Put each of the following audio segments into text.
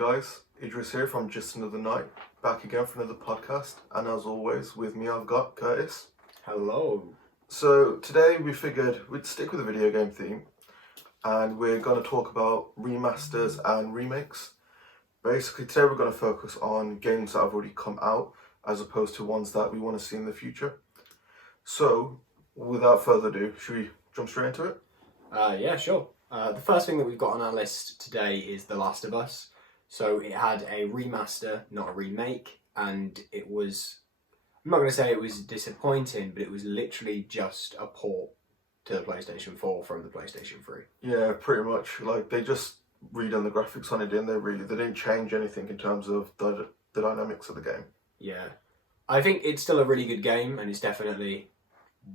guys, Idris here from Just Another Night, back again for another podcast, and as always, with me I've got Curtis. Hello. So today we figured we'd stick with the video game theme, and we're going to talk about remasters and remakes. Basically today we're going to focus on games that have already come out, as opposed to ones that we want to see in the future. So, without further ado, should we jump straight into it? Yeah, sure. The first thing that we've got on our list today is The Last of Us. So it had a remaster, not a remake, and it was, I'm not going to say it was disappointing, but it was literally just a port to the PlayStation 4 from the PlayStation 3. Yeah, pretty much. Like, they just redone the graphics on it, didn't they, really? They didn't change anything in terms of the dynamics of the game. Yeah. I think it's still a really good game, and it's definitely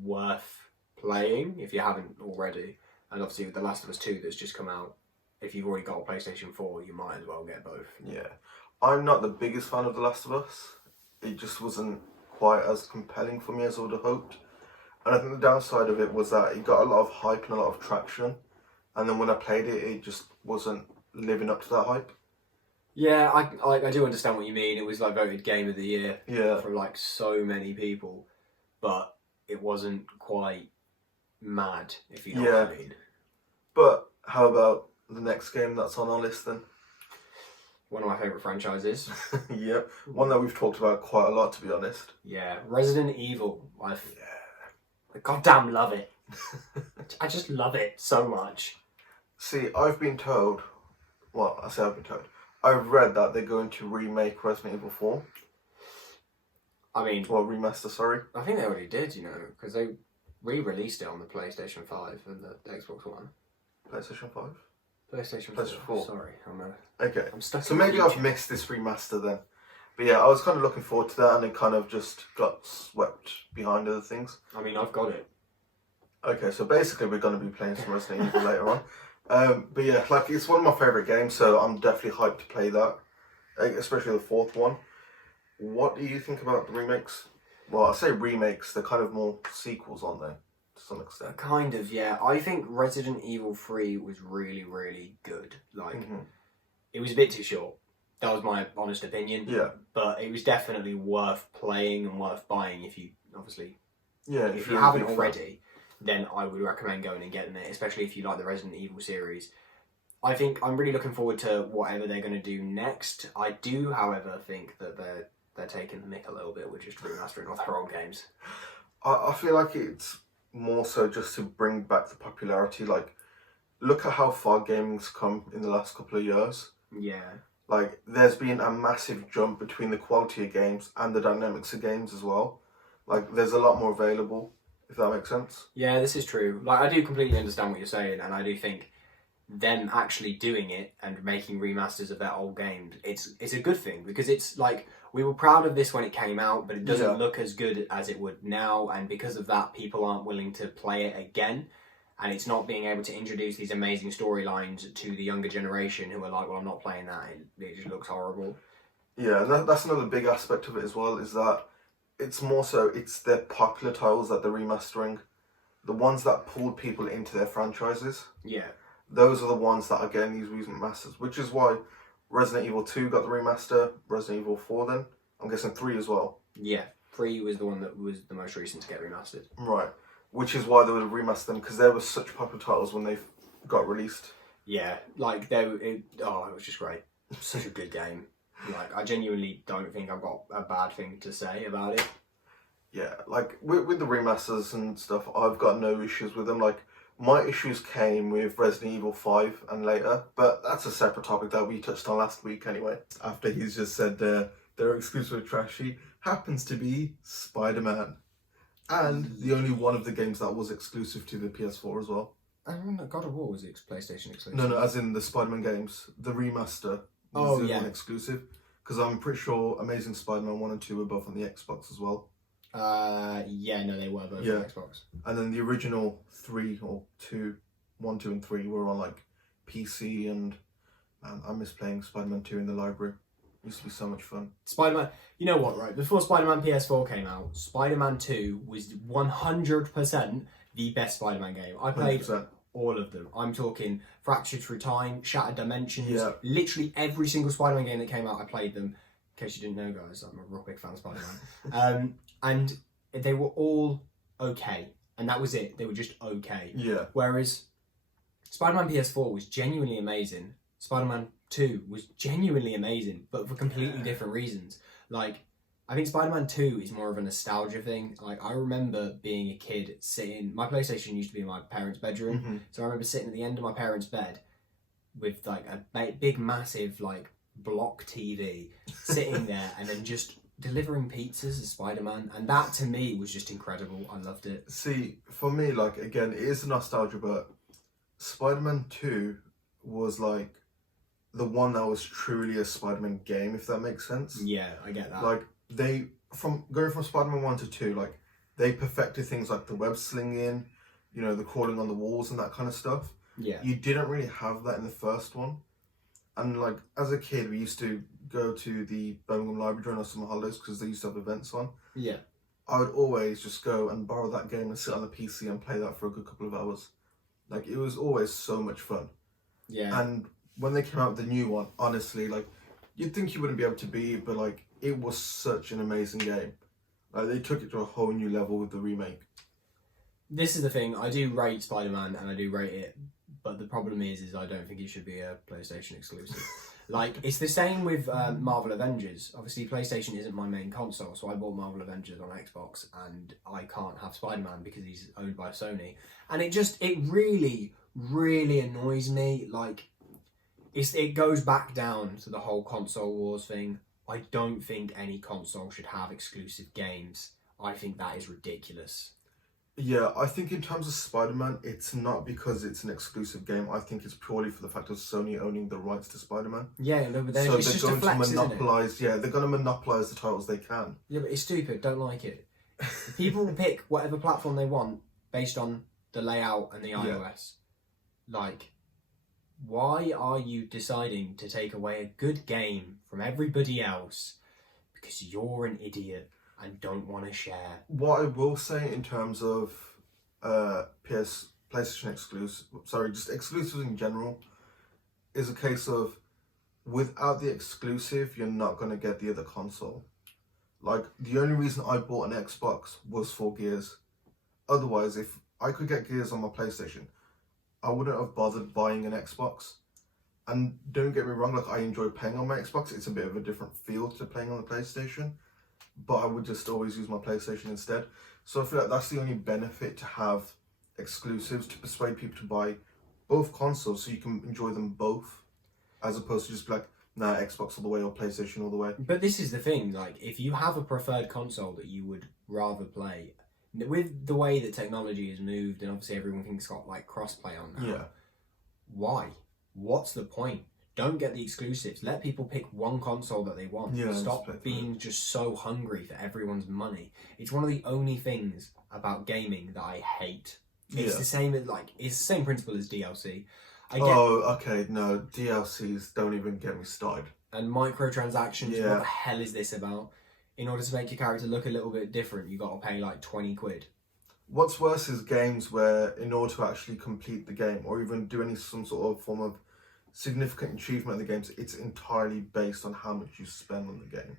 worth playing if you haven't already. And obviously with The Last of Us 2 that's just come out, if you've already got a PlayStation 4, you might as well get both. Yeah. I'm not the biggest fan of The Last of Us. It just wasn't quite as compelling for me as I would have hoped. And I think the downside of it was that it got a lot of hype and a lot of traction. And then when I played it, it just wasn't living up to that hype. Yeah, I do understand what you mean. It was like voted Game of the Year from like so many people. But it wasn't quite mad, if you know what I mean. But how about the next game that's on our list then? One of my favourite franchises. Yep, one that we've talked about quite a lot, to be honest. Yeah, Resident Evil. I goddamn love it. I just love it so much. See, I've been told, I've read that they're going to remake Resident Evil 4. I mean... Well, remaster, sorry. I think they already did, because they re-released it on the PlayStation 5 and the Xbox One. PlayStation 5? PlayStation 4. Sorry, Okay. I'm stuck. So maybe I've missed this remaster then. But yeah, I was kind of looking forward to that, and it kind of just got swept behind other things. I mean, I've got it. Okay, so basically we're going to be playing some Resident Evil later on. But yeah, like, it's one of my favourite games, so I'm definitely hyped to play that. Especially the fourth one. What do you think about the remakes? Well, I say remakes, they're kind of more sequels, aren't they? To some extent. Kind of, yeah. I think Resident Evil 3 was really, really good. Like, it was a bit too short. That was my honest opinion. Yeah. But it was definitely worth playing and worth buying if you, obviously... Yeah. If you haven't already, then I would recommend going and getting it, especially if you like the Resident Evil series. I think I'm really looking forward to whatever they're going to do next. I do, however, think that they're taking the mick a little bit with just remastering all their old games. I feel like it's more so just to bring back the popularity. Like, look at how far gaming's come in the last couple of years. Yeah. Like, there's been a massive jump between the quality of games and the dynamics of games as well. Like, there's a lot more available, if that makes sense. Yeah, this is true. Like, I do completely understand what you're saying, and I do think them actually doing it and making remasters of their old games, it's a good thing, because it's like, we were proud of this when it came out, but it doesn't look as good as it would now, and because of that, people aren't willing to play it again, and it's not being able to introduce these amazing storylines to the younger generation who are like, well, I'm not playing that, it just looks horrible. Yeah, and that's another big aspect of it as well, is that it's more so, it's their popular titles that they're remastering, the ones that pulled people into their franchises. Yeah. Those are the ones that are getting these remasters, which is why Resident Evil 2 got the remaster, Resident Evil 4 then, I'm guessing 3 as well. Yeah, 3 was the one that was the most recent to get remastered. Right, which is why they would remaster them, because they were such popular titles when they got released. Yeah, like, it was just great. Such a good game. Like, I genuinely don't think I've got a bad thing to say about it. Yeah, like, with the remasters and stuff, I've got no issues with them. Like, my issues came with Resident Evil 5 and later, but that's a separate topic that we touched on last week anyway. After he's just said their exclusive trashy happens to be SpiderMan. And the only one of the games that was exclusive to the PS4 as well. I don't know, God of War was PlayStation exclusive. No, as in the Spider-Man games. The remaster was the one exclusive. Because I'm pretty sure Amazing Spider-Man 1 and 2 were both on the Xbox as well. Yeah, no, they were both on Xbox. And then the original 3 or 2, 1, 2 and 3 were on like PC, and I miss playing Spider-Man 2 in the library. It used to be so much fun. Spider-Man, you know what, right? Before Spider-Man PS4 came out, Spider-Man 2 was 100% the best Spider-Man game. I played 100%. all of them. I'm talking Fractured Through Time, Shattered Dimensions, Yeah. literally every single Spider-Man game that came out, I played them. In case you didn't know, guys, I'm a real big fan of Spider-Man. And they were all okay. And that was it. They were just okay. Yeah. Whereas Spider-Man PS4 was genuinely amazing. Spider-Man 2 was genuinely amazing, but for completely different reasons. Like, I think Spider-Man 2 is more of a nostalgia thing. Like, I remember being a kid sitting... My PlayStation used to be in my parents' bedroom. Mm-hmm. So I remember sitting at the end of my parents' bed with, like, a big, massive, like, block TV sitting there and then just delivering pizzas as Spider-Man. And that, to me, was just incredible. I loved it. See, for me, like, again, it is a nostalgia, but Spider-Man 2 was, like, the one that was truly a Spider-Man game, if that makes sense. Yeah, I get that. Like, going from Spider-Man 1 to 2, like, they perfected things like the web slinging, you know, the crawling on the walls and that kind of stuff. Yeah. You didn't really have that in the first one. And, like, as a kid, we used to go to the Birmingham Library during our summer holidays because they used to have events on. Yeah. I would always just go and borrow that game and sit on the PC and play that for a good couple of hours. Like, it was always so much fun. Yeah. And when they came out with the new one, honestly, like, you'd think you wouldn't be able to beat it, but, like, it was such an amazing game. Like, they took it to a whole new level with the remake. This is the thing, I do rate Spider-Man and I do rate it, but the problem is I don't think it should be a PlayStation exclusive. Like, it's the same with Marvel Avengers. Obviously, PlayStation isn't my main console, so I bought Marvel Avengers on Xbox, and I can't have Spider-Man because he's owned by Sony. And it really, really annoys me. Like, it goes back down to the whole console wars thing. I don't think any console should have exclusive games. I think that is ridiculous. Yeah, I think in terms of Spider-Man, it's not because it's an exclusive game. I think it's purely for the fact of Sony owning the rights to Spider-Man. Yeah, no, but So it's they're just going a flex, to monopolize. Yeah, they're going to monopolize the titles they can. Yeah, but it's stupid. Don't like it. People pick whatever platform they want based on the layout and the iOS. Like, why are you deciding to take away a good game from everybody else because you're an idiot and don't want to share? What I will say in terms of PlayStation exclusive, just exclusives in general, is a case of without the exclusive, you're not going to get the other console. Like, the only reason I bought an Xbox was for Gears. Otherwise, if I could get Gears on my PlayStation, I wouldn't have bothered buying an Xbox. And don't get me wrong, like, I enjoy playing on my Xbox. It's a bit of a different feel to playing on the PlayStation. But I would just always use my PlayStation instead. So I feel like that's the only benefit to have exclusives, to persuade people to buy both consoles so you can enjoy them both, as opposed to just be like, nah, Xbox all the way or PlayStation all the way. But this is the thing, like, if you have a preferred console that you would rather play, with the way that technology has moved, and obviously everything's got, like, cross-play on now, Yeah. Why? What's the point? Don't get the exclusives. Let people pick one console that they want. Yeah, Stop being just so hungry for everyone's money. It's one of the only things about gaming that I hate. It's the same as, like, it's the same principle as DLC. Okay, no, DLCs don't even get me started. And microtransactions, what the hell is this about? In order to make your character look a little bit different, you got to pay like 20 quid. What's worse is games where, in order to actually complete the game or even do some sort of form of significant achievement in the games, it's entirely based on how much you spend on the game.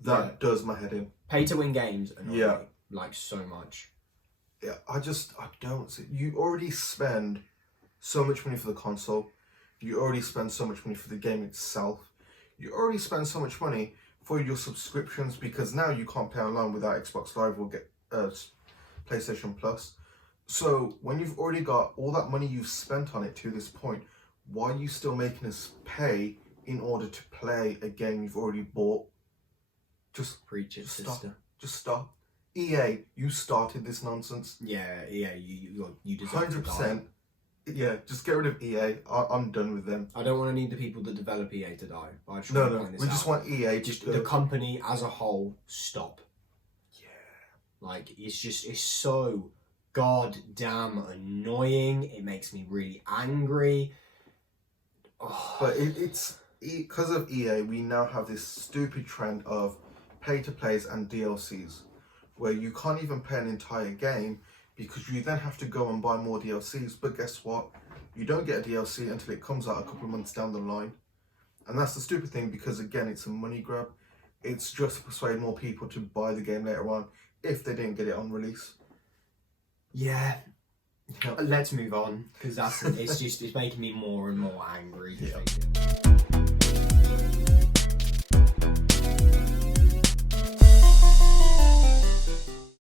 That does my head in. Pay to win games annoy me, like, so much. Yeah, I don't see. You already spend so much money for the console. You already spend so much money for the game itself. You already spend so much money for your subscriptions, because now you can't play online without Xbox Live or get PlayStation Plus. So when you've already got all that money you've spent on it to this point, why are you still making us pay in order to play a game you've already bought? Just preach it, stop. sister. Just stop. EA, you started this nonsense. Yeah, you deserve 100%. Yeah, just get rid of EA. I'm done with them. I don't want to need the people that develop EA to die. I just No, want to point this we just out. want EA. Just the company as a whole, stop. Yeah. Like, it's so goddamn annoying. It makes me really angry. Oh. But it's because of EA, we now have this stupid trend of pay-to-plays and DLCs, where you can't even play an entire game. because you then have to go and buy more DLCs. But guess what? You don't get a DLC until it comes out a couple of months down the line. And that's the stupid thing, because again, it's a money grab. It's just to persuade more people to buy the game later on if they didn't get it on release. Yeah. Let's move on, because it's making me more and more angry to think